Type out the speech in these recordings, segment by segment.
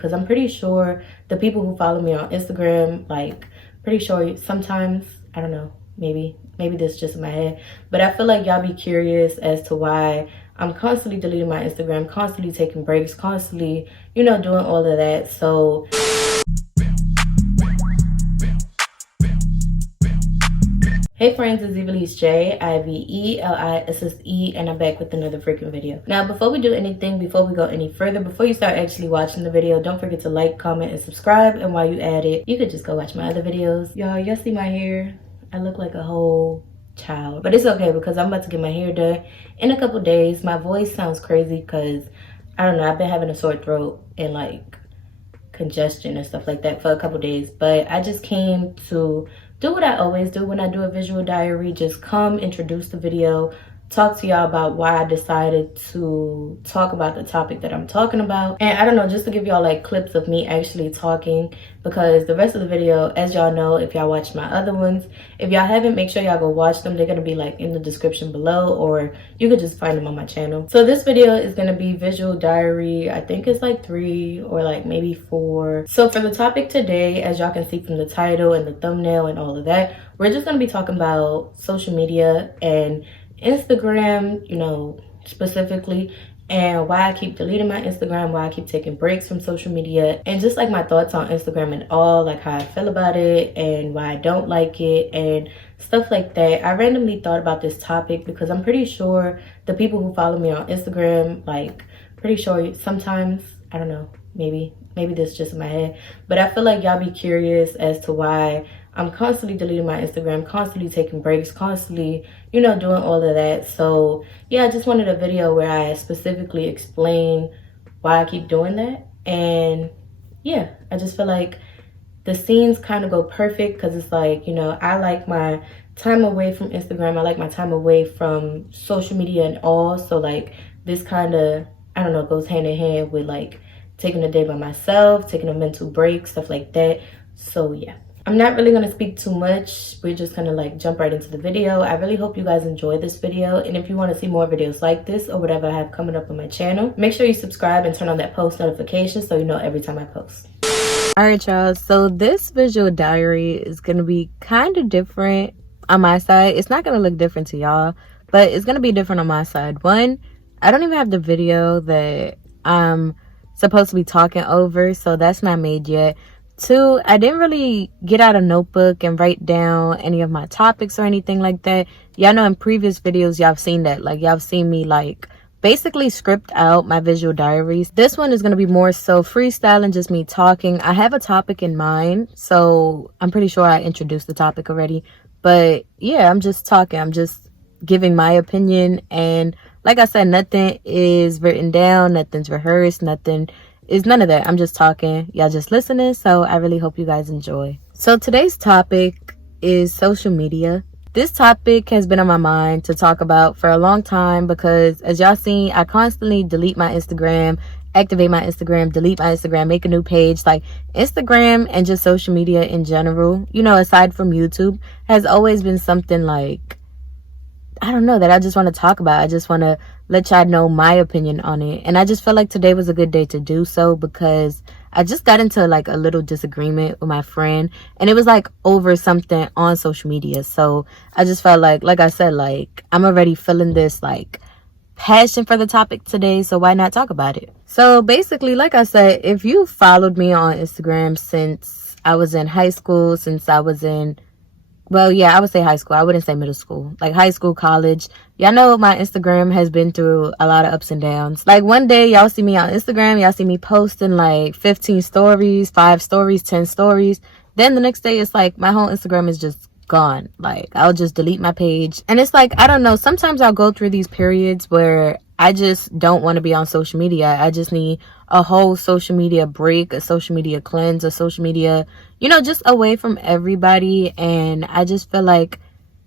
because I'm pretty sure the people who follow me on Instagram, like, pretty sure sometimes, I don't know, maybe this is just in my head, but I feel like y'all be curious as to why I'm constantly deleting my Instagram, constantly taking breaks, constantly, you know, doing all of that. So hey friends, it's Evilise J, IVELISSE, and I'm back with another freaking video. Now, before we do anything, before we go any further, before you start actually watching the video, don't forget to like, comment, and subscribe. And while you at it, you could just go watch my other videos. Y'all see my hair? I look like a whole child, but it's okay because I'm about to get my hair done in a couple days. My voice sounds crazy because I don't know, I've been having a sore throat and like congestion and stuff like that for a couple days, but I just came to do what I always do when I do a visual diary. Just come, introduce the video, talk to y'all about why I decided to talk about the topic that I'm talking about. And I don't know, just to give y'all like clips of me actually talking, because the rest of the video, as y'all know, if y'all watch my other ones, if y'all haven't, make sure y'all go watch them. They're gonna be like in the description below, or you could just find them on my channel. So this video is gonna be visual diary. I think it's like 3 or like maybe 4. So for the topic today, as y'all can see from the title and the thumbnail and all of that, we're just gonna be talking about social media and Instagram, you know, specifically, and why I keep deleting my Instagram, why I keep taking breaks from social media, and just like my thoughts on Instagram and all, like how I feel about it and why I don't like it and stuff like that. I randomly thought about this topic because I'm pretty sure the people who follow me on Instagram, like, pretty sure sometimes, I don't know, maybe this is just in my head, but I feel like y'all be curious as to why I'm constantly deleting my Instagram, constantly taking breaks, constantly, you know, doing all of that. So yeah, I just wanted a video where I specifically explain why I keep doing that. And yeah, I just feel like the scenes kind of go perfect because it's like, you know, I like my time away from Instagram. I like my time away from social media and all. So like this kind of, I don't know, goes hand in hand with like taking a day by myself, taking a mental break, stuff like that. So yeah. I'm not really going to speak too much. We're just going to like jump right into the video. I really hope you guys enjoy this video. And if you want to see more videos like this or whatever I have coming up on my channel, make sure you subscribe and turn on that post notification so you know every time I post. Alright y'all, so this visual diary is going to be kind of different on my side. It's not going to look different to y'all, but it's going to be different on my side. One, I don't even have the video that I'm supposed to be talking over, so that's not made yet. 2, I didn't really get out a notebook and write down any of my topics or anything like that. Y'all know in previous videos, y'all have seen that. Like, y'all have seen me, like, basically script out my visual diaries. This one is going to be more so freestyling, just me talking. I have a topic in mind, so I'm pretty sure I introduced the topic already. But, yeah, I'm just talking. I'm just giving my opinion. And, like I said, nothing is written down. Nothing's rehearsed. Nothing is none of that. I'm just talking, y'all just listening, so I really hope you guys enjoy. So today's topic is social media. This topic has been on my mind to talk about for a long time because, as y'all seen, I constantly delete my Instagram, activate my Instagram, delete my Instagram, make a new page. Like, Instagram and just social media in general, you know, aside from YouTube, has always been something like, I don't know, that I just want to talk about. I just want to let y'all know my opinion on it. And I just felt like today was a good day to do so because I just got into like a little disagreement with my friend, and it was like over something on social media. So I just felt like I said, like, I'm already feeling this like passion for the topic today, so why not talk about it? So basically, like I said, if you followed me on Instagram since I was in high school, since I was in, well, yeah, I would say high school. I wouldn't say middle school. Like high school, college. Y'all know my Instagram has been through a lot of ups and downs. Like one day, y'all see me on Instagram. Y'all see me posting like 15 stories, 5 stories, 10 stories. Then the next day, it's like my whole Instagram is just gone. Like I'll just delete my page. And it's like, I don't know. Sometimes I'll go through these periods where I just don't want to be on social media. I just need a whole social media break, a social media cleanse, a social media, you know, just away from everybody. And I just feel like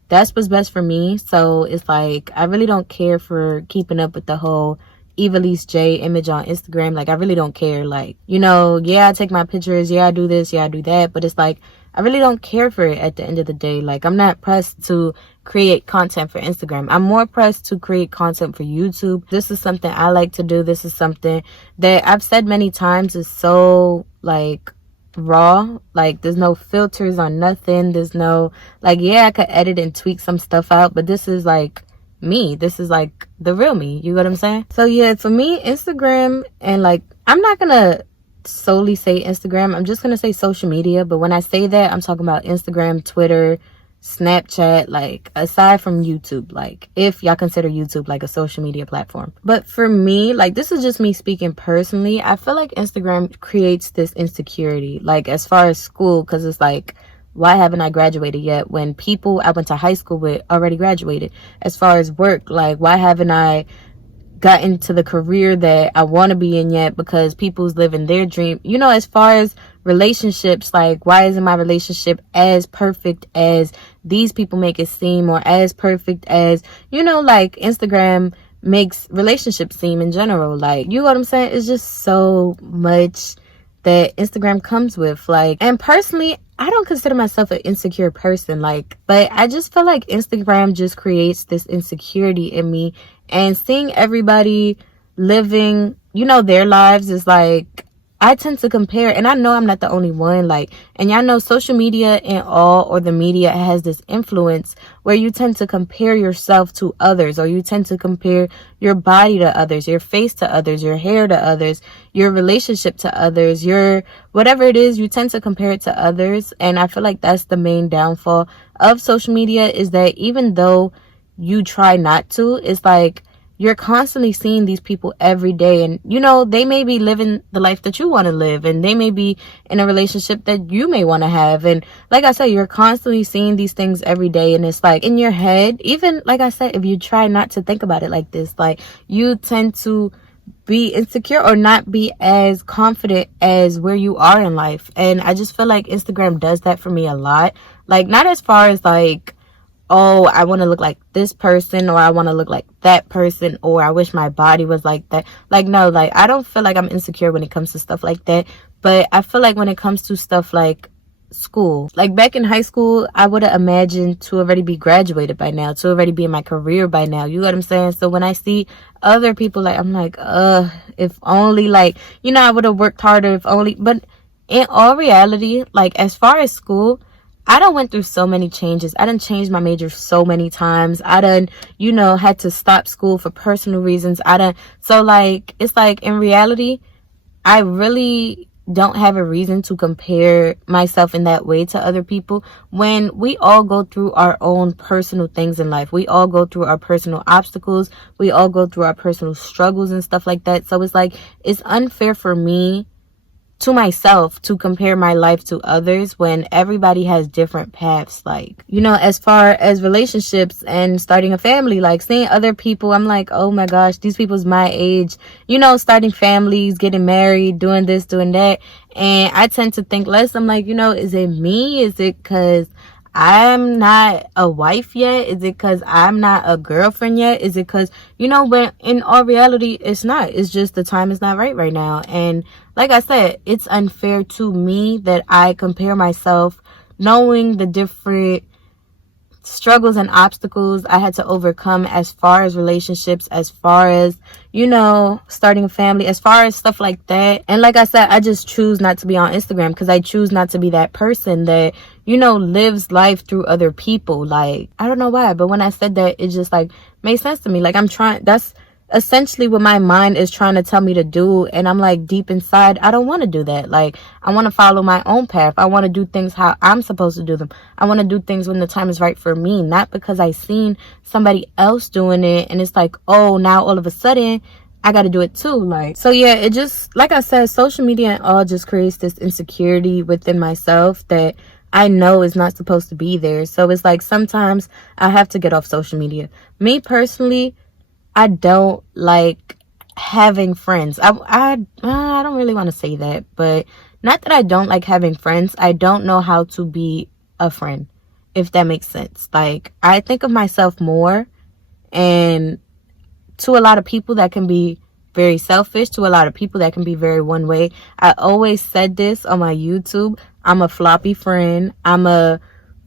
that's what's best for me. So it's like, I really don't care for keeping up with the whole Evilise J image on Instagram. Like, I really don't care. Like, you know, yeah, I take my pictures. Yeah, I do this. Yeah, I do that. But it's like, I really don't care for it at the end of the day. Like, I'm not pressed to create content for Instagram. I'm more pressed to create content for YouTube. This is something I like to do. This is something that I've said many times is so, like, raw. Like, there's no filters on nothing. There's no, like, yeah, I could edit and tweak some stuff out, but this is, like, me. This is, like, the real me. You know what I'm saying? So, yeah, for me, Instagram, and, like, I'm not gonna solely say Instagram. I'm just gonna say social media. But when I say that, I'm talking about Instagram, Twitter, Snapchat, like, aside from YouTube, like, if y'all consider YouTube like a social media platform. But for me, like, this is just me speaking personally, I feel like Instagram creates this insecurity, like, as far as school, because it's like, why haven't I graduated yet when people I went to high school with already graduated? As far as work, like, why haven't I got into the career that I want to be in yet, because people's living their dream? You know, as far as relationships, like, why isn't my relationship as perfect as these people make it seem, or as perfect as, you know, like Instagram makes relationships seem in general? Like, you know what I'm saying? It's just so much that Instagram comes with. Like, and personally, I don't consider myself an insecure person, like, but I just feel like Instagram just creates this insecurity in me, and seeing everybody living, you know, their lives is like, I tend to compare, and I know I'm not the only one, like, and y'all know social media and all, or the media has this influence where you tend to compare yourself to others, or you tend to compare your body to others, your face to others, your hair to others, your relationship to others, your whatever it is, you tend to compare it to others. And I feel like that's the main downfall of social media, is that even though you try not to, it's like, you're constantly seeing these people every day, and, you know, they may be living the life that you want to live, and they may be in a relationship that you may want to have. And like I said, you're constantly seeing these things every day, and it's like in your head, even like I said, if you try not to think about it like this, like, you tend to be insecure or not be as confident as where you are in life. And I just feel like Instagram does that for me a lot. Like, not as far as like, oh, I want to look like this person, or I want to look like that person, or I wish my body was like that. Like, no, like, I don't feel like I'm insecure when it comes to stuff like that. But I feel like when it comes to stuff like school, like back in high school, I would have imagined to already be graduated by now, to already be in my career by now. You know what I'm saying? So when I see other people, like, I'm like, if only, like, you know, I would have worked harder, if only. But in all reality, like, as far as school, I done went through so many changes. I done changed my major so many times. I done, you know, had to stop school for personal reasons. So like, it's like, in reality, I really don't have a reason to compare myself in that way to other people, when we all go through our own personal things in life. We all go through our personal obstacles. We all go through our personal struggles and stuff like that. So it's like, it's unfair for me to myself to compare my life to others when everybody has different paths. Like, you know, as far as relationships and starting a family, like, seeing other people, I'm like, oh my gosh, these people's my age, you know, starting families, getting married, doing this, doing that. And I tend to think less. I'm like, you know, is it me? Is it because I'm not a wife yet? Is it because I'm not a girlfriend yet? Is it because, you know, but in all reality, it's not. It's just the time is not right now. And like I said, it's unfair to me that I compare myself, knowing the different struggles and obstacles I had to overcome as far as relationships, as far as, you know, starting a family, as far as stuff like that. And like I said, I just choose not to be on Instagram, because I choose not to be that person that, you know, lives life through other people. Like, I don't know why, but when I said that, it just like made sense to me. Like, that's essentially what my mind is trying to tell me to do. And I'm like, deep inside, I don't want to do that. Like, I want to follow my own path. I want to do things how I'm supposed to do them. I want to do things when the time is right for me, not because I seen somebody else doing it and it's like, oh, now all of a sudden I got to do it too. Like, so yeah, it just, like I said, social media and all just creates this insecurity within myself that I know is not supposed to be there. So it's like, sometimes I have to get off social media. Me personally, I don't like having friends. I don't really want to say that, but not that I don't like having friends. I don't know how to be a friend, if that makes sense. Like, I think of myself more, and to a lot of people that can be very selfish, to a lot of people that can be very one way. I always said this on my YouTube. I'm a floppy friend. I'm a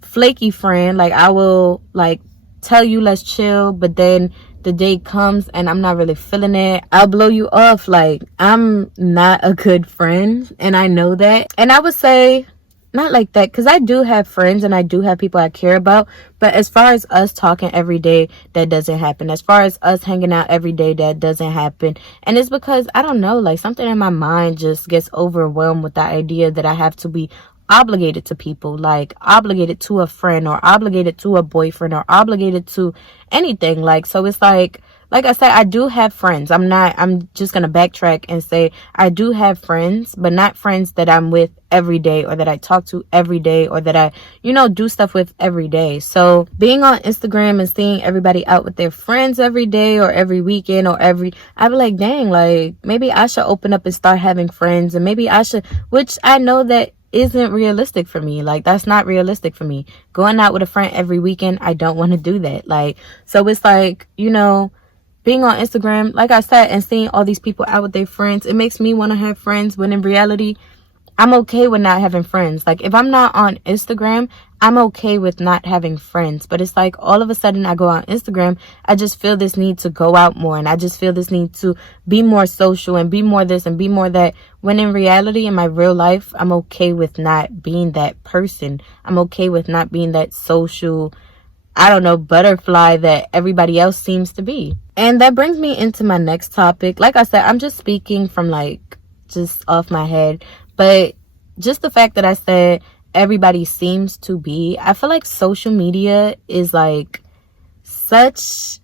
flaky friend. Like, I will like tell you let's chill, but then the day comes and I'm not really feeling it. I'll blow you off. Like, I'm not a good friend, and I know that. And I would say not like that, because I do have friends and I do have people I care about, but as far as us talking every day, that doesn't happen. As far as us hanging out every day, that doesn't happen. And it's because, I don't know, like, something in my mind just gets overwhelmed with the idea that I have to be obligated to people, like obligated to a friend or obligated to a boyfriend or obligated to anything. Like, so it's like I said, I do have friends. I'm just gonna backtrack and say I do have friends, but not friends that I'm with every day or that I talk to every day or that I, do stuff with every day. So being on Instagram and seeing everybody out with their friends every day or every weekend or I'd be like, dang, like, maybe I should open up and start having friends, and maybe I should, which I know that isn't realistic for me. Like, that's not realistic for me. Going out with a friend every weekend, I don't want to do that. Like, so it's like, being on Instagram, like I said, and seeing all these people out with their friends, it makes me want to have friends, when in reality, I'm okay with not having friends. Like, if I'm not on Instagram, I'm okay with not having friends. But it's like, all of a sudden I go on Instagram, I just feel this need to go out more, and I just feel this need to be more social and be more this and be more that, when in reality, in my real life, I'm okay with not being that person. I'm okay with not being that social, I don't know, butterfly that everybody else seems to be. And that brings me into my next topic. Like I said, I'm just speaking from like just off my head, but just the fact that I said everybody seems to be, I feel like social media is like such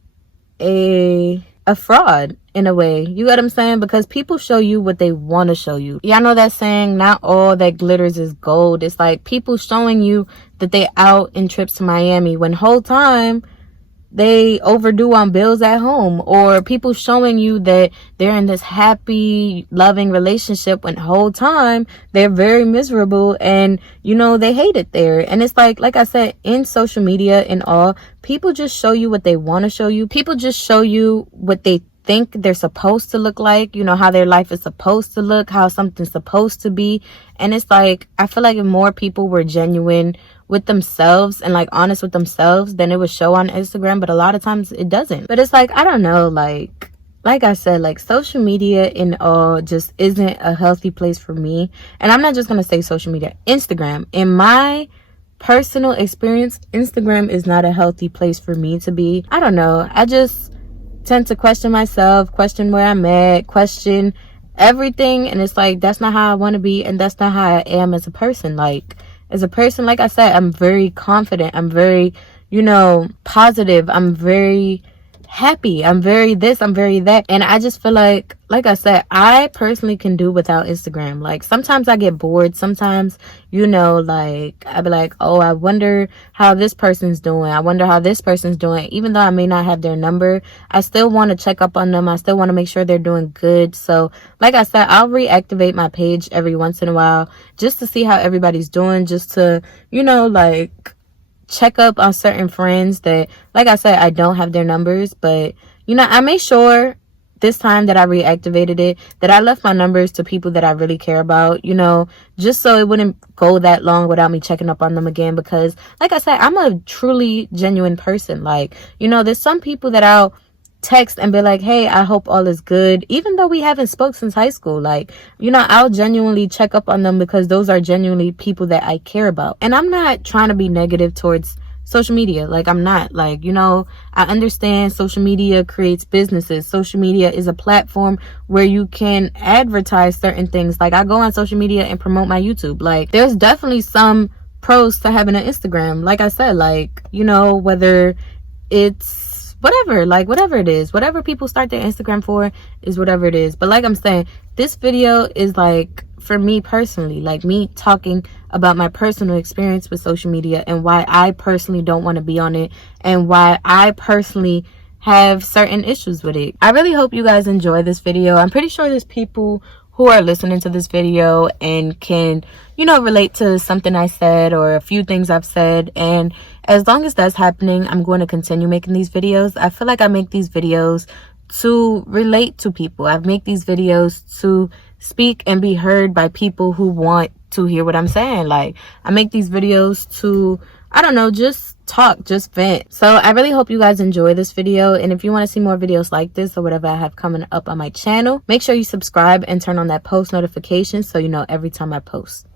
a fraud in a way. You get what I'm saying? Because people show you what they want to show you. Y'all know that saying, not all that glitters is gold. It's like people showing you that they out in trips to Miami when whole time they overdue on bills at home, or people showing you that they're in this happy, loving relationship when whole time they're very miserable and, they hate it there. And it's like I said, in social media and all, people just show you what they want to show you. People just show you what they think they're supposed to look like, how their life is supposed to look, how something's supposed to be. And it's like, I feel like if more people were genuine with themselves and like honest with themselves, then it would show on Instagram. But a lot of times it doesn't. But it's like, I don't know, like I said, like, social media in all just isn't a healthy place for me. And I'm not just gonna say social media, Instagram, in my personal experience, Instagram is not a healthy place for me to be. I don't know, I just tend to question myself, question where I'm at, question everything. And it's like, that's not how I want to be, and that's not how I am as a person. Like, as a person, like I said, I'm very confident, I'm very, positive, I'm very happy, I'm very this, I'm very that. And I just feel like I said, I personally can do without Instagram. Like, sometimes I get bored, sometimes, like, I'd be like, oh, I wonder how this person's doing, I wonder how this person's doing. Even though I may not have their number, I still want to check up on them, I still want to make sure they're doing good. So like I said, I'll reactivate my page every once in a while just to see how everybody's doing, just to, like, check up on certain friends that, like I said, I don't have their numbers. But I made sure this time that I reactivated it that I left my numbers to people that I really care about, just so it wouldn't go that long without me checking up on them again. Because like I said, I'm a truly genuine person. Like, there's some people that I'll text and be like, hey, I hope all is good, even though we haven't spoke since high school. Like, I'll genuinely check up on them because those are genuinely people that I care about. And I'm not trying to be negative towards social media. Like, I'm not. Like, I understand social media creates businesses. Social media is a platform where you can advertise certain things. Like, I go on social media and promote my YouTube. Like, there's definitely some pros to having an Instagram. Like I said, like, whether it's whatever it is, whatever people start their Instagram for is whatever it is. But like I'm saying, this video is like, for me personally, like me talking about my personal experience with social media and why I personally don't want to be on it and why I personally have certain issues with it. I really hope you guys enjoy this video. I'm pretty sure there's people who are listening to this video and can, relate to something I said or a few things I've said. And as long as that's happening, I'm going to continue making these videos. I feel like I make these videos to relate to people. I make these videos to speak and be heard by people who want to hear what I'm saying. Like, I make these videos to, I don't know, just talk, just vent. So I really hope you guys enjoy this video, and if you want to see more videos like this or whatever I have coming up on my channel, make sure you subscribe and turn on that post notification so you know every time I post.